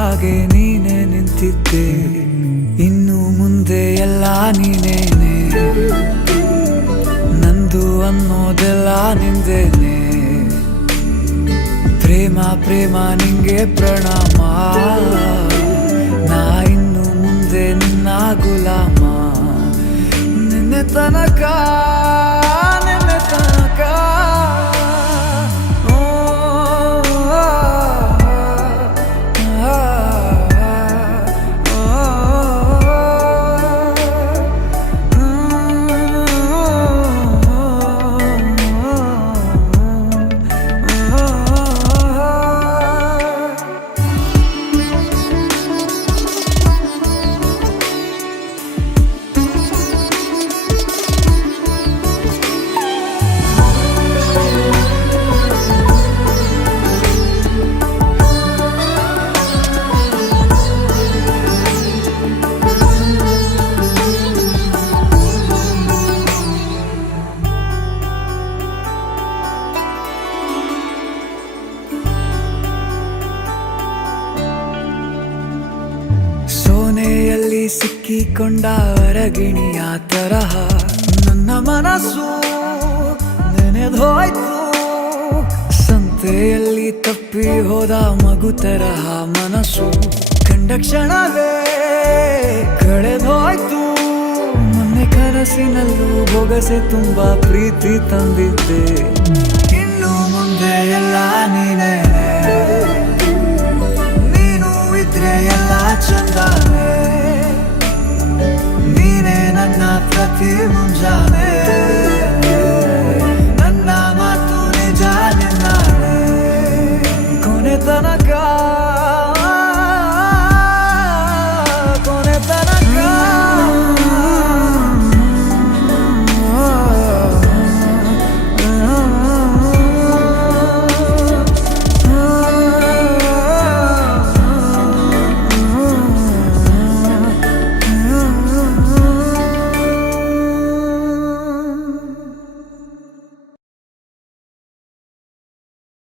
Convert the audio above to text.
ಹಾಗೆ ನೀನೆ ನಿಂತಿದ್ದೆ, ಇನ್ನು ಮುಂದೆ ಎಲ್ಲ ನೀನೇನೆ, ನಂದು ಅನ್ನೋದೆಲ್ಲ ನಿಂದೇನೆ. ಪ್ರೇಮ ಪ್ರೇಮ ನಿಂಗೆ ಪ್ರಣಾಮ, ನಾ ಇನ್ನು ಮುಂದೆ ನಿನ್ನ ಗುಲಾಮ. ನಿನ್ನೆ ತನಕ ನಿನ್ನೆ ತನಕ ಸೋನೆಯಲ್ಲಿ ಸಿಕ್ಕಿಕೊಂಡ ಹೊರಗಿಣಿಯ ತರಹ ನನ್ನ ಮನಸ್ಸು ನೆನೆದೋಯ್ತು. ಸಂತೆಯಲ್ಲಿ ತಪ್ಪಿ ಹೋದ ಮಗು ತರಹ ಮನಸ್ಸು ಕಂಡ ಕ್ಷಣವೇ ಕಳೆದೋಯ್ತು. ಮೊನ್ನೆ ಕನಸಿನಲ್ಲೂ ಬೊಗಸೆ ತುಂಬಾ ಪ್ರೀತಿ ತಂದಿದ್ದೆ, ಇನ್ನು ಮುಂದೆ ಎಲ್ಲ ನೀನೇ, ನೀನು ಇದ್ರೆ ಎಲ್ಲ ಚಂದಾನೆ, ನೀನೇ ನನ್ನ ಪ್ರತಿ ಮುಂಜಾನೆ.